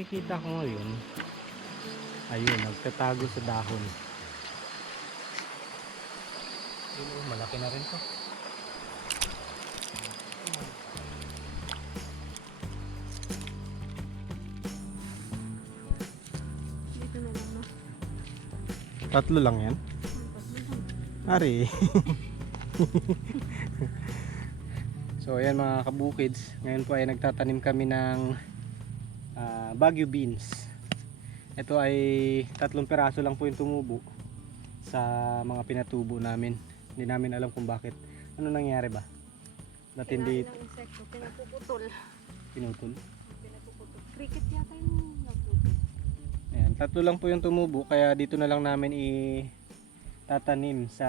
nakikita ko ngayon, ayun, nagtatago sa dahon. Yun, oh, malaki na rin to. Na lang? Tatlo lang yan. Ari. so ayan mga kabukids, ngayon po ay nagtatanim kami ng ah, Baguio beans. Ito ay tatlong peraso lang po yung tumubo sa mga pinatubo namin. Hindi namin alam kung bakit. Ano nangyari ba? Ng insekto, pinapuputol. pinutol? Pinapuputol. Cricket yata yung nagputol. Ayan, tatlo lang po yung tumubo kaya dito na lang namin i tatanim sa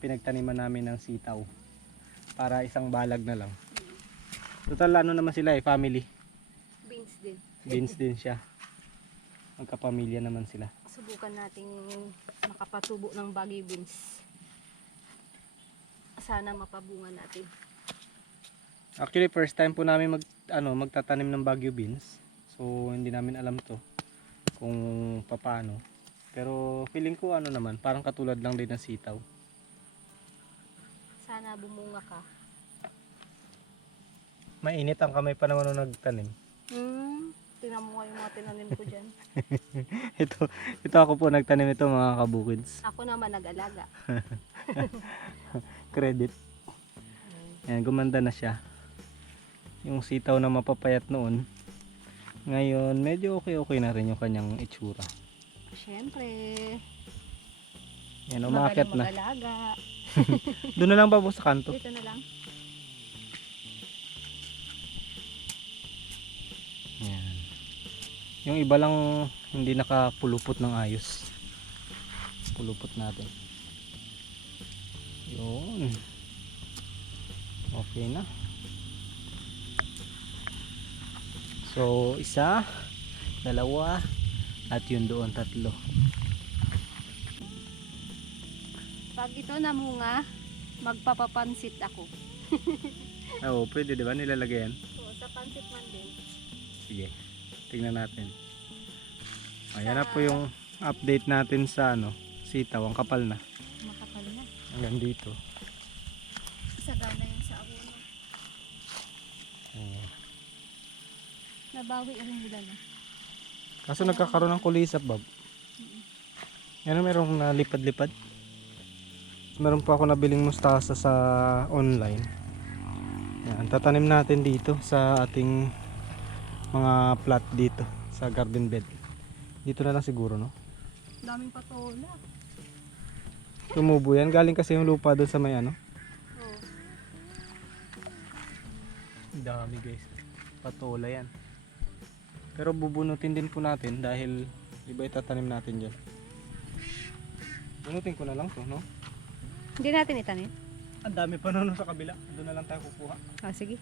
pinagtaniman namin ng sitaw para isang balag na lang. Total ano naman sila eh, family. Beans din. Siya. Magkapamilya naman sila. Subukan nating makapatubo ng bagay beans. Sana mapabunga natin. Actually first time po namin mag ano magtatanim ng Baguio beans. So hindi namin alam to kung paano. Pero feeling ko ano naman, parang katulad lang din ng sitaw. Sana bumunga ka. Mainit ang kamay pa naman nung nagtanim. Hmm, tingnan mo nga yung mga tinanim ko dyan. ito, ito ako po nagtanim ito mga kabukids. Ako naman nag-alaga. Credit. Ayan, gumanda na siya. Yung sitaw na mapapayat noon. Ngayon, medyo okay-okay na rin yung kanyang itsura. Siyempre, Yan, umakit magaling na. mag-alaga. Doon na lang ba po sa kanto? Dito na lang. Yung iba lang hindi nakapulupot ng ayos. Pulupot natin. Yun. Okay na. So, isa, dalawa, at yun doon tatlo. Pag ito namunga, magpapapansit ako. Oo, pwede diba nilalagay yan? So, sa pansit man din. Sige, tingnan natin. Ayan na po yung update natin sa ano, sitaw. Ang kapal na. Makapal na. Hanggang dito. Sagana yung sa abono. Oo. Nabawi rin nila na. Kaso nagkakaroon ng kulisap, Bob. Yan merong nalipad-lipad. Meron pa ako nabiling mustasa sa online. Yan, tatanim natin dito sa ating mga plot dito sa garden bed. Dito na lang siguro, no? Daming patola. Tumubo yan. Galing kasi yung lupa doon sa may ano. Oo. Dami guys. Patola yan. Pero bubunutin din po natin dahil iba itatanim natin dyan. Bunutin ko na lang to, no? Hindi natin itanim. Ang dami pa nun sa kabila. Doon na lang tayo kukuha. Ah, sige.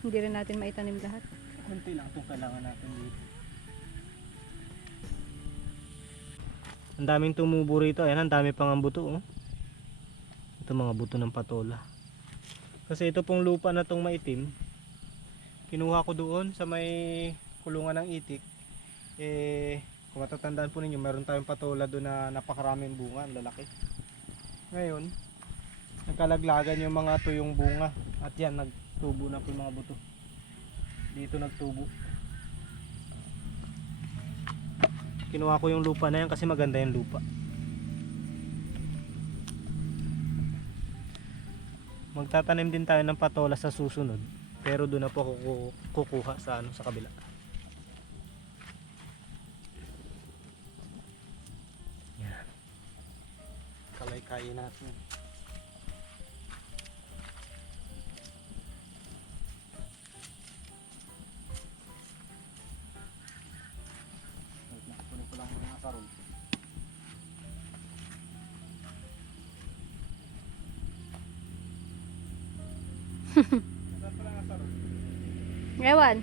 Hindi rin natin maitanim lahat. Kunti lang itong kailangan natin dito. Ang daming tumubo rito. Ayan, ang dami pang ang buto. Oh. Ito mga buto ng patola. Kasi ito pong lupa na tong maitim. Kinuha ko doon sa may kulungan ng itik. Eh, kung matatandaan po ninyo, meron tayong patola doon na napakaraming bunga. Ang lalaki. Ngayon, nagkalaglagan yung mga tuyong bunga. At yan, nagtubo na po yung mga buto dito nagtubo. Kinuha ko yung lupa na yan kasi maganda yung lupa. Magtatanim din tayo ng patola sa susunod pero doon na po ako ku- kukuha sa ano sa kabila. Yan. Kalay natin karol? Ewan.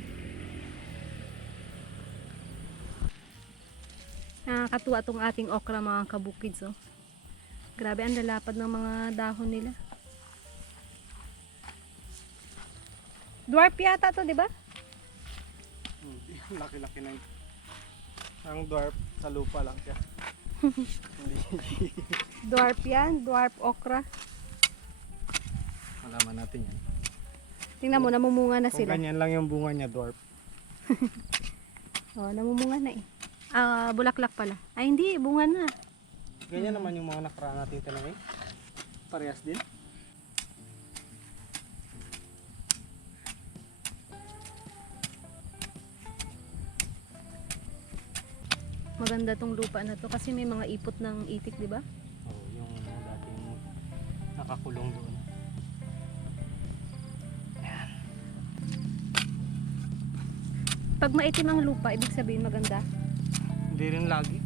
Nakakatuwa tong ating okra mga kabukids. Oh. Grabe ang lalapad ng mga dahon nila. Dwarf yata to, di ba? Hmm, Laki-laki na yun. Ang dwarf sa lupa lang siya. Dwarf yan, dwarf okra. Malaman natin yan. Tingnan mo, namumunga na Kung sila. ganyan lang yung bunga niya, dwarf. Oh, namumunga na eh. Ah, bulaklak pala. Ay, hindi, bunga na. Ganyan naman yung mga nakaraan natin tanongin. Parehas din. Maganda tong lupa na to kasi may mga ipot ng itik, di ba? Oo, yung mga dating nakakulong doon. Pag maitim ang lupa, ibig sabihin maganda. Hindi rin lagi.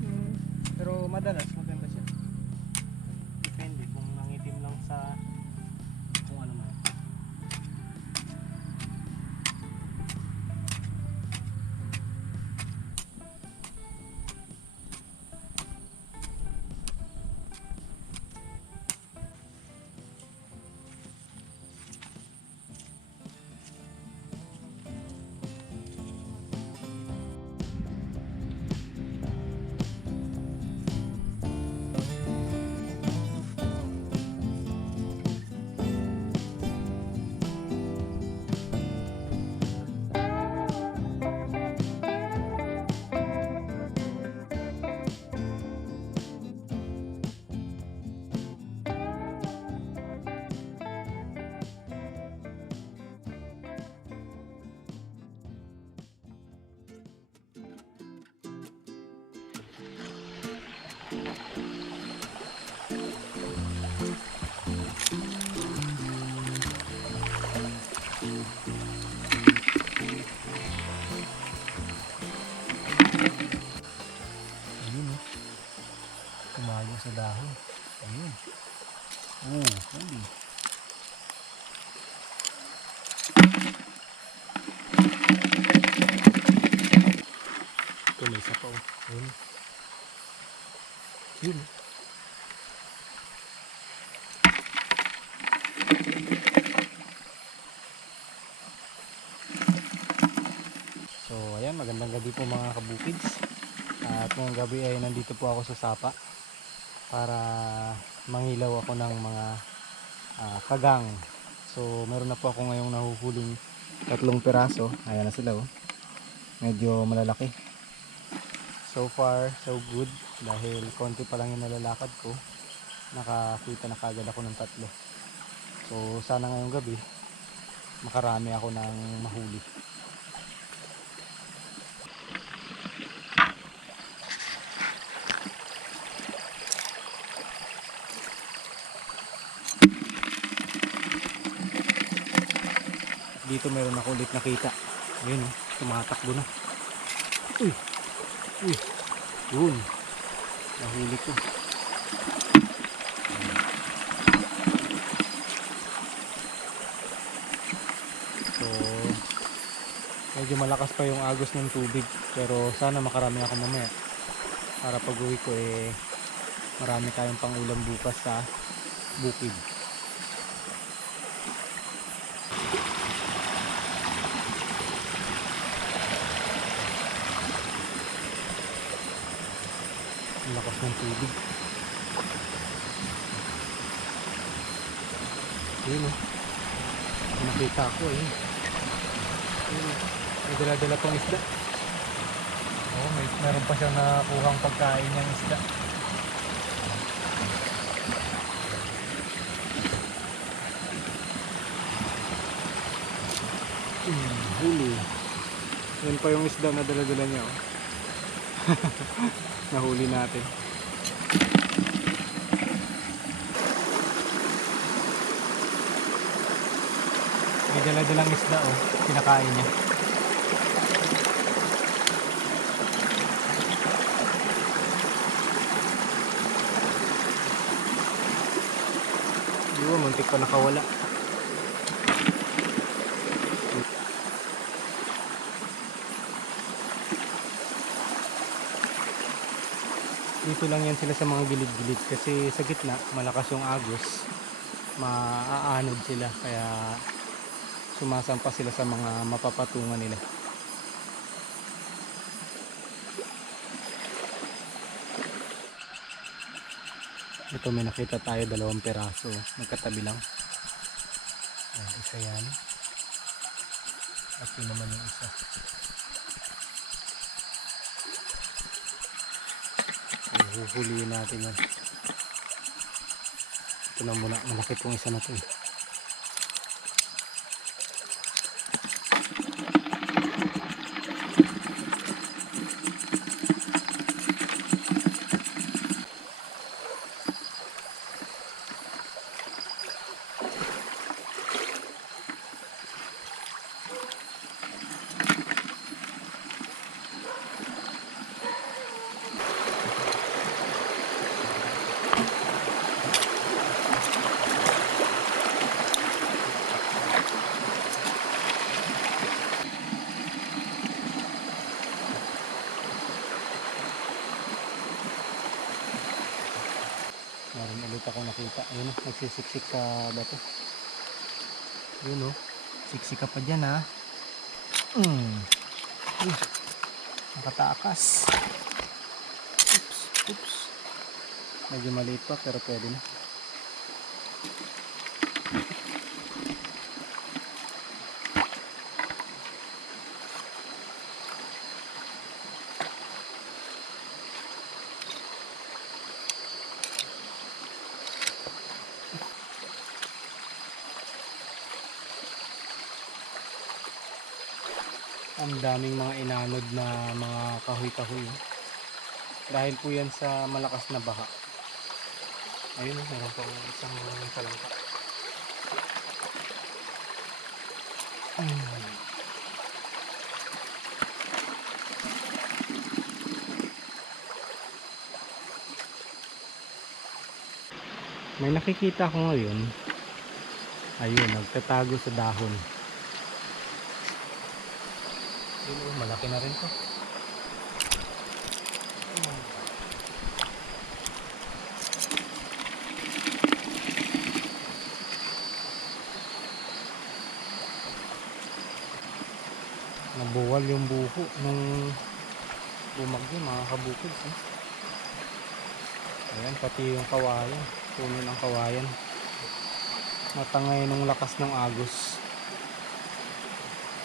Hmm. Pero madalas mga kabukids. At ngayong gabi ay nandito po ako sa Sapa para mangilaw ako ng mga ah, kagang. So meron na po ako ngayong nahuhuling tatlong piraso. Ayan na sila oh. Medyo malalaki. So far, so good. Dahil konti pa lang yung nalalakad ko. Nakakita na kagad ako ng tatlo. So sana ngayong gabi makarami ako ng mahuli. Dito meron ako ulit nakita. Ayun oh, tumatakbo na. Uy uy yun. Nahuli ko. So medyo malakas pa yung agos ng tubig pero sana makarami ako mamaya. Para pag uwi ko eh marami tayong pang ulam bukas sa bukid lakas ng tubig. Yun oh. Nakita ko eh. Yun oh. May dala-dala pang isda. Oo, may, meron pa siyang nakuhang pagkain niyang isda. Hmm, huli. Yan pa yung isda na dala-dala niya oh. Nahuli natin. May dala-dalang isda oh, kinakain niya. Di ba, muntik pa nakawala. dito lang yan sila sa mga gilid-gilid kasi sa gitna malakas yung agos. Maaanod sila kaya sumasampa sila sa mga mapapatungan nila. Ito may nakita tayo dalawang peraso magkatabi lang. Ayan, isa yan. At yun naman yung isa. Huhuliin natin yan. Ito na muna. Malaki tong isa na to eh. Meron ulit nakita. Ayun o, nagsisiksik sa bato. Ayun o. Siksik ka pa dyan ha. Mm. Uy, nakatakas. Oops, oops. Medyo maliit pa pero pwede na. Ang daming mga inanod na mga kahoy-kahoy. Dahil po yan sa malakas na baha. Ayun, meron pa isang salangka. Hmm. May nakikita ko ngayon. Ayun, nagtatago sa dahon. Malaki na rin to. Nabuwal yung buho nung bumagyo mga kabukid. Eh. Ayan, pati yung kawayan. Puno ng kawayan. Matangay nung lakas ng agos.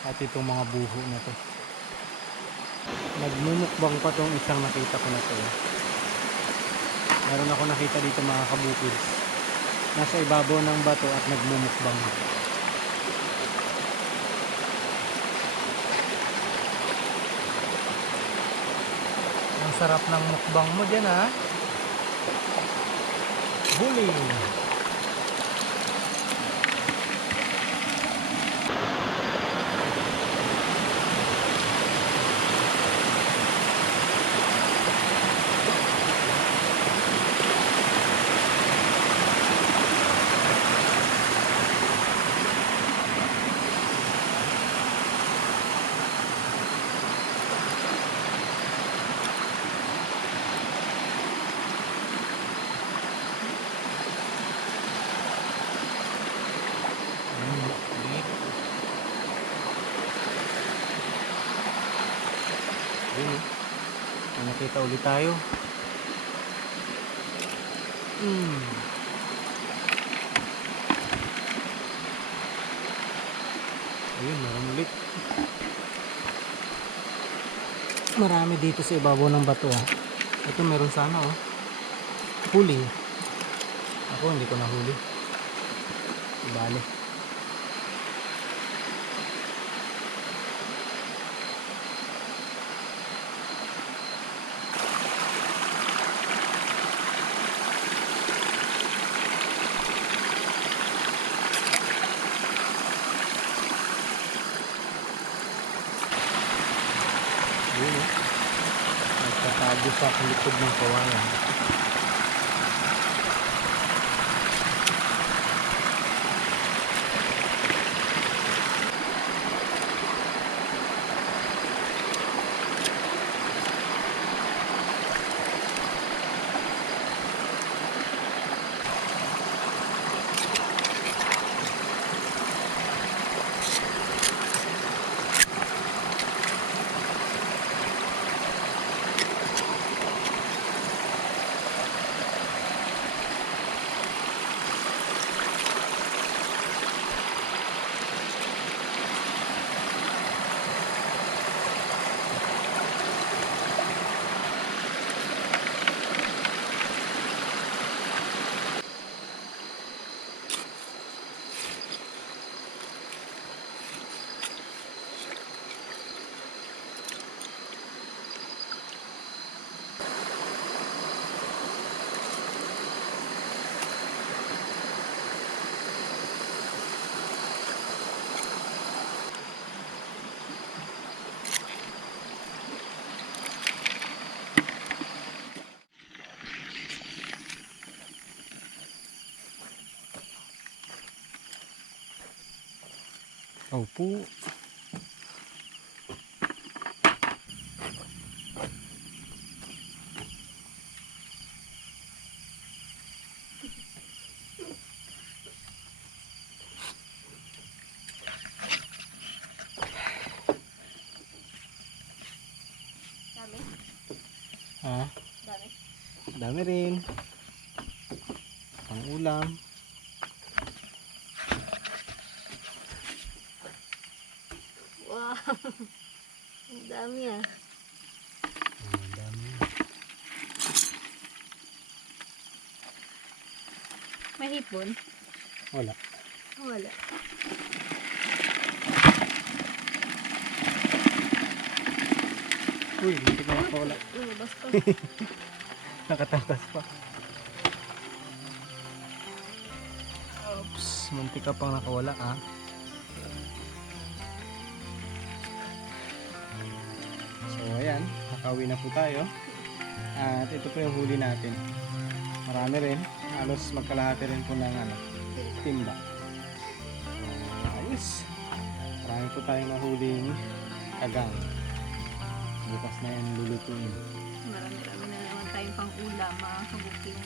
At itong mga buho na to. Nagmumukbang pa tong isang nakita ko na to. Meron ako nakita dito mga kabukid. Nasa ibabaw ng bato at nagmumukbang. Ang sarap ng mukbang mo dyan ha. Huli. Mm, liit. Ayun eh. Nakita ulit tayo. Mm. Ayun, meron ulit. Marami dito sa ibabaw ng bato ah. Ito meron sana oh. Huli. Ako hindi ko nahuli. Bale. Yun eh. Nagtatago sa likod ng kawayan. Opo. Dami. Ha? Dami. Dami rin. Pang ulam. Ang dami ah. Ang dami. May hipon? Wala. Wala. Uy, hindi ko makawala. Lumabas pa. Nakatakas pa. Oops, muntik ka pang nakawala ah. Nakauwi na po tayo. At ito po yung huli natin. Marami rin. Halos magkalahati rin po ng ano, timba. Ayos. Marami po tayong nahuling kagang. Bukas na yan lulutuin. Marami-rami na naman tayong pang ulam mga kabukid.